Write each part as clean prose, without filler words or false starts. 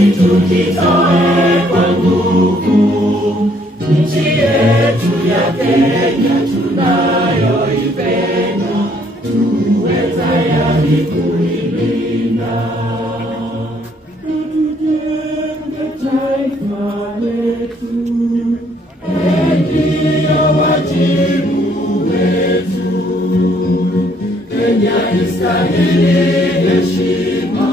Tujitoe kwa nguvu, nchi yetu ya Kenya tunayoipenda, tuwe tayari kuilinda. Tujenge taifa letu, ndio wajibu wetu. Kenya istahili heshima,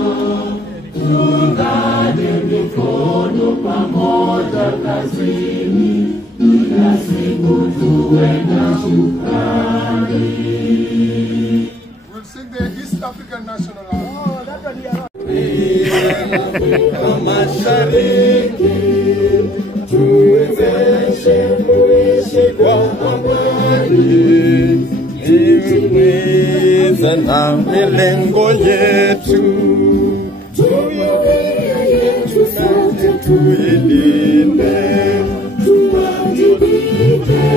tuungane mikono pamoja kazini, kila siku tuwe na shukrani. We'll sing the East African National Anthem. Oh, that's what you are. Mashariki, tuwezeshe kuishi kwa amani, timiza na malengo yetu. Jumuiya yetu sote tuilinde, tuwajibike,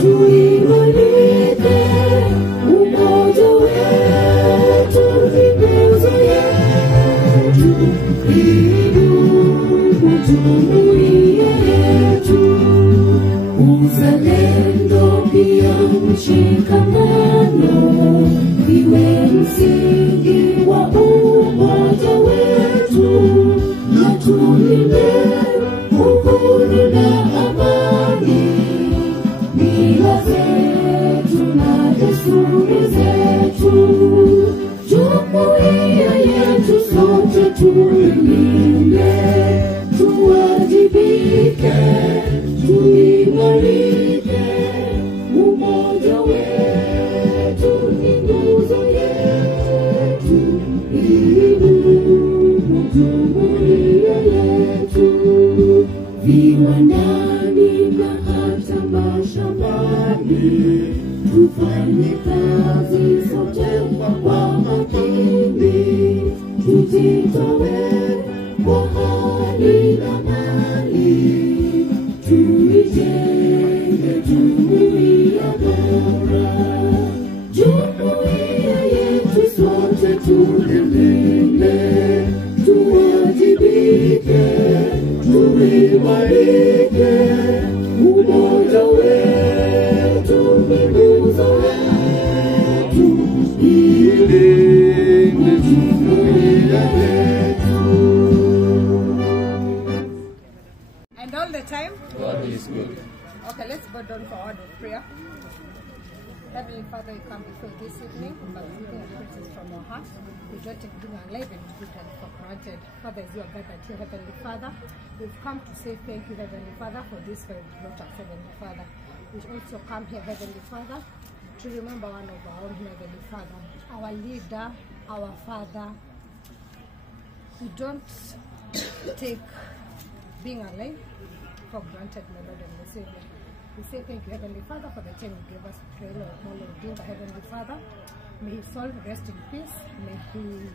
tuimarike, umoja wetu ni nguzo yetu, idumu jumuiya yetu, uzalendo pia mshikamano, iwe msingi wa umoja wetu, na tulinde uhuru na amani, mila zetu na desturi zetu. Jumuiya yetu sote tuilinde, tuwajibike, tuimarike, umoja wetu ni nguzo yetu, idumu jumuiya yetu. Viwandani na hata mashambani, tufanye kazi sote kwa makini, tujitoe kwa hali na mali, tuijenge jumuiya bora. Jumuiya yetu sote tuilinde, tuwajibike, tuimarike, umoja wetu ni nguzo yetu, ilinde jumuiya yetu. And all the time? God is good. Okay, let's go down for a word of prayer. Heavenly Father, we come before you this evening, but we bring praises from our hearts. We don't take being alive and good health for granted. Father, as you are gathered here, Heavenly Father, we've come to say thank you, Heavenly Father, for this very brought us, Heavenly Father. We also come here, Heavenly Father, to remember one of our own, Heavenly Father, our leader, our Father. We don't take being alive for granted, my Lord and my Savior. We say thank you, Heavenly Father, for the time you gave us to pray, Lord, Odinga, Heavenly Father. May his soul rest in peace. May his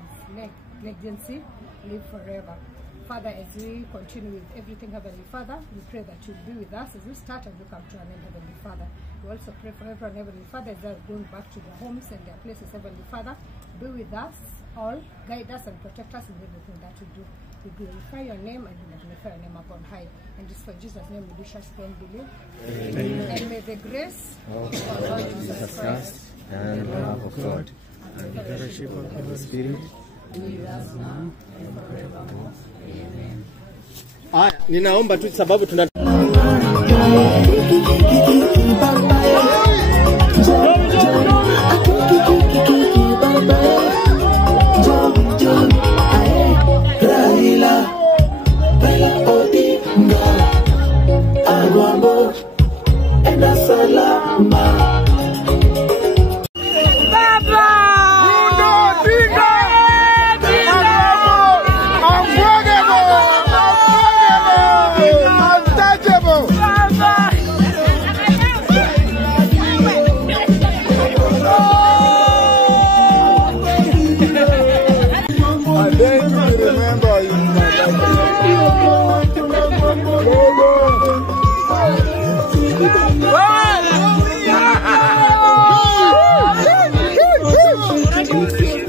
legacy live forever. Father, as we continue with everything, Heavenly Father, we pray that you'll be with us as we start and we come to an end, Heavenly Father. We also pray for everyone, Heavenly Father, as they're going back to their homes and their places, Heavenly Father. Be with us all, guide us and protect us in everything that we do. We glorify your name and we magnify your name upon high. And just for Jesus' name we do trust and believe. Amen. And may the grace of our Lord Jesus Christ and the love of God and the fellowship of the Holy Spirit be with us now and forevermore. Amen. Ninaomba tu sababu tuna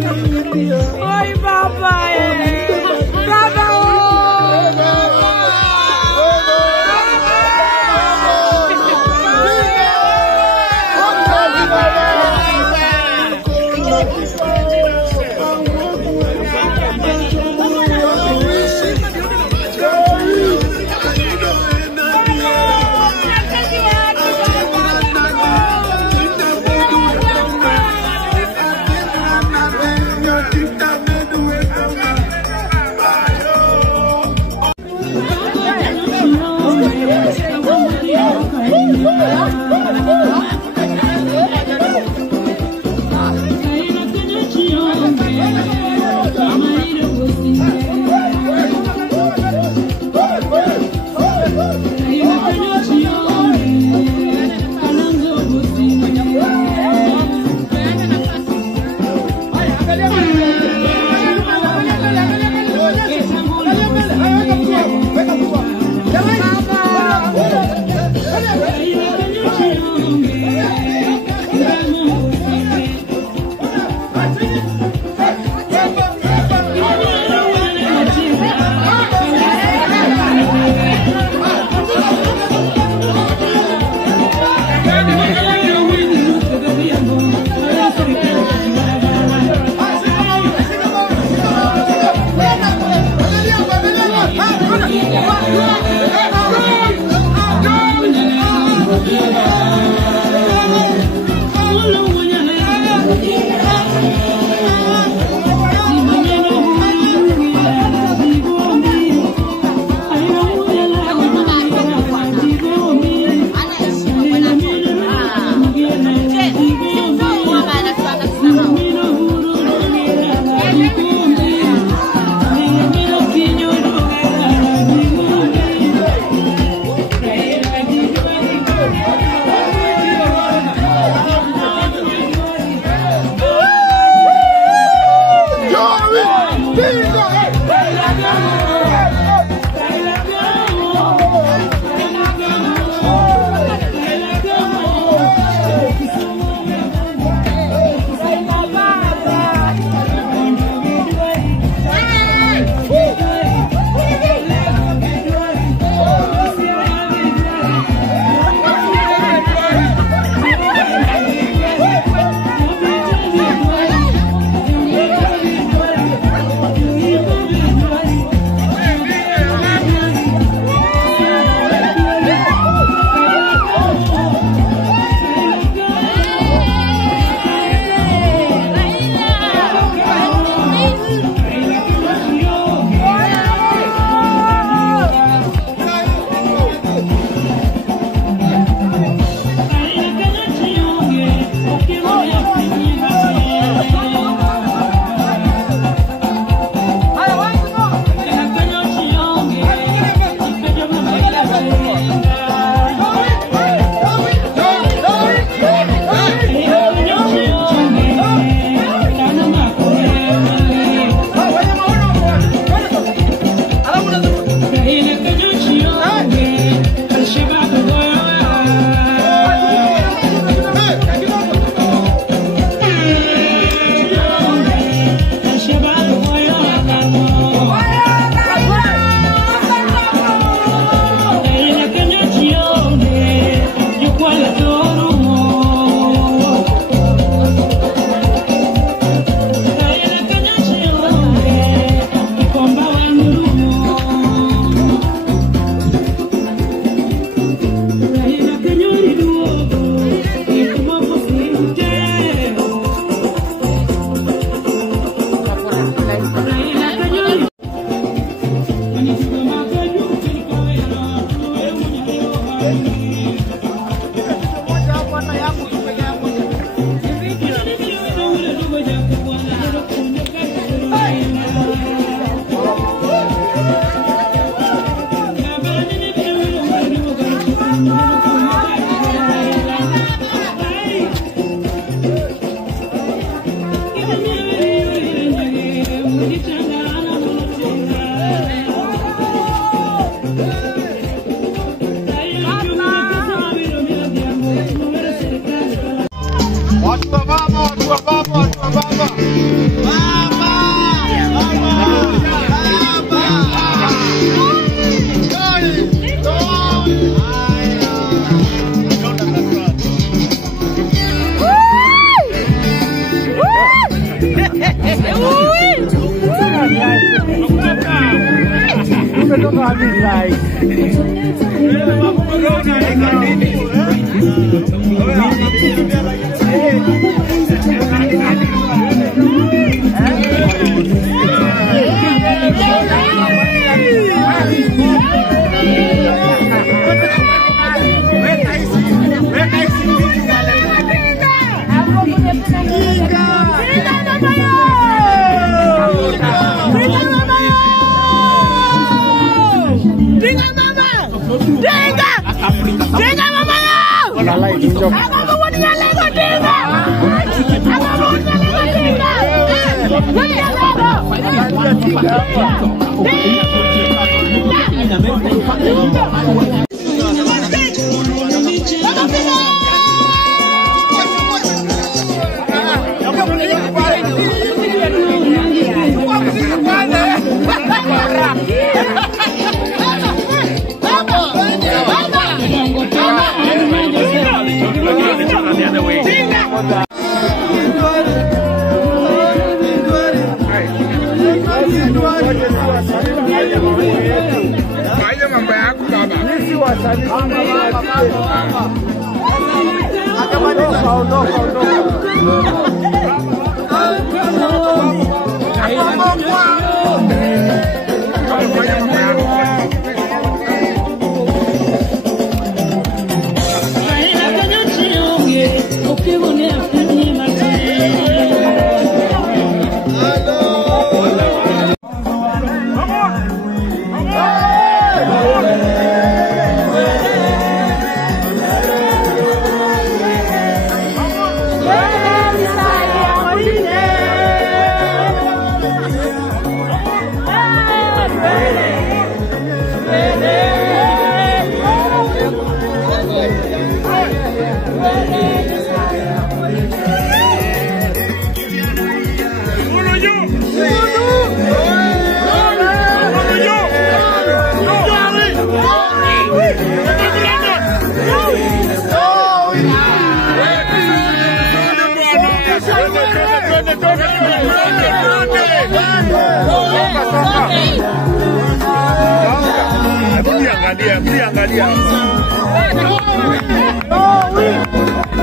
Oi, papai!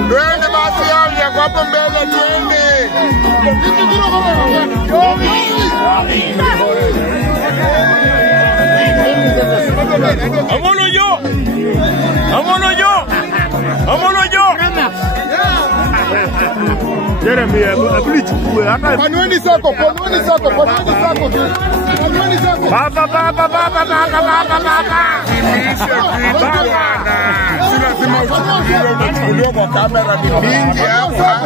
Twende basi ya kwa hapo mbele twende. Jeremy, abilichukue hata Panueni sako. Si lazima uchukuliwe, unachukuliwa kwa kamera mingi hapa.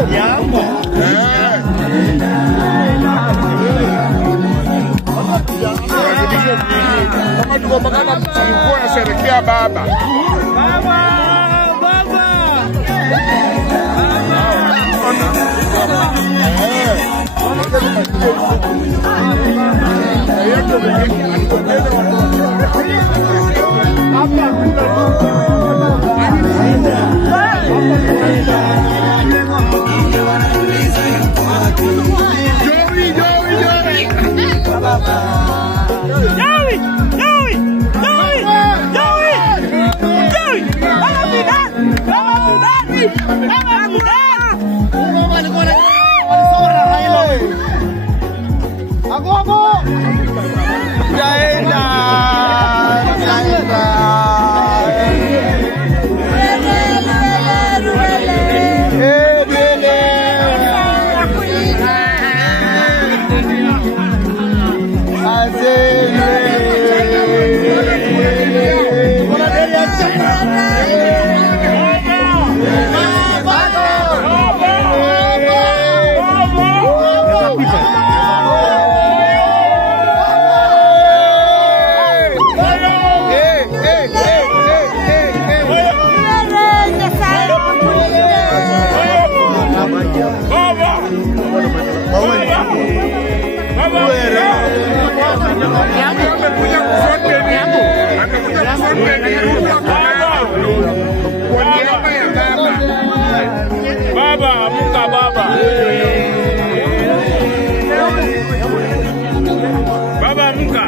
Kama tuko kama tulikuwa nasherekea baba. Baba, amuka baba. Baba, amuka.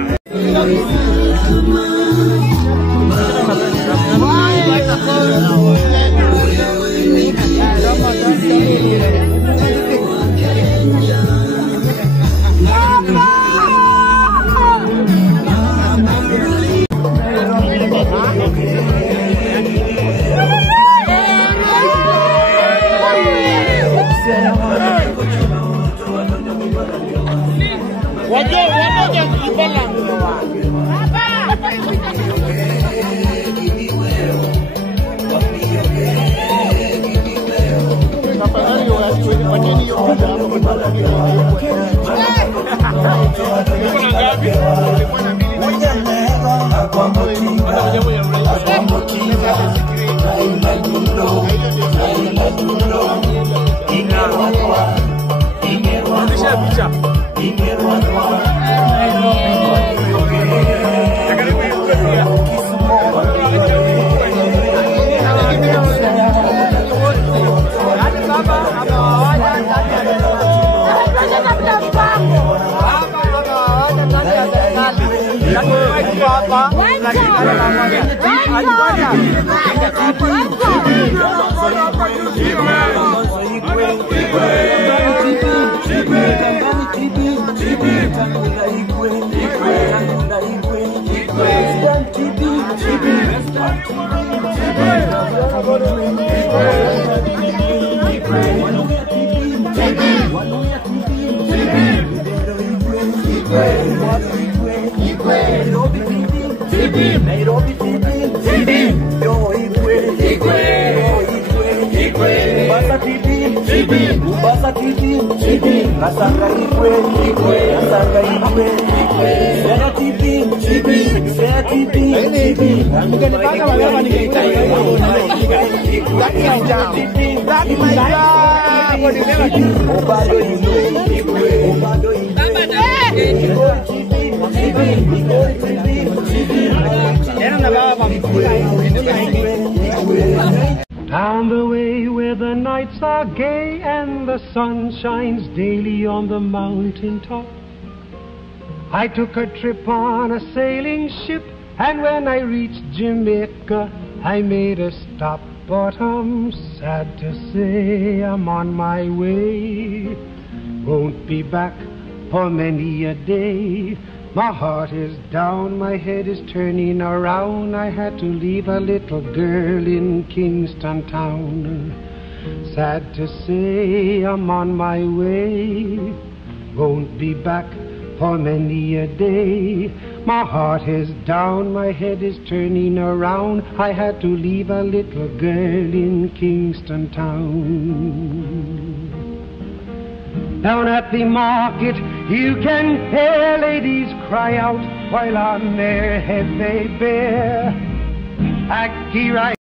Down the way where the nights are gay and the sun shines daily on the mountain top, I took a trip on a sailing ship, and when I reached Jamaica, I made a stop. But I'm sad to say I'm on my way, won't be back for many a day. My heart is down, my head is turning around. I had to leave a little girl in Kingston town. Sad to say I'm on my way, won't be back for many a day. My heart is down, my head is turning around. I had to leave a little girl in Kingston town. Down at the market you can hear ladies cry out while on their head they bear ackee rice.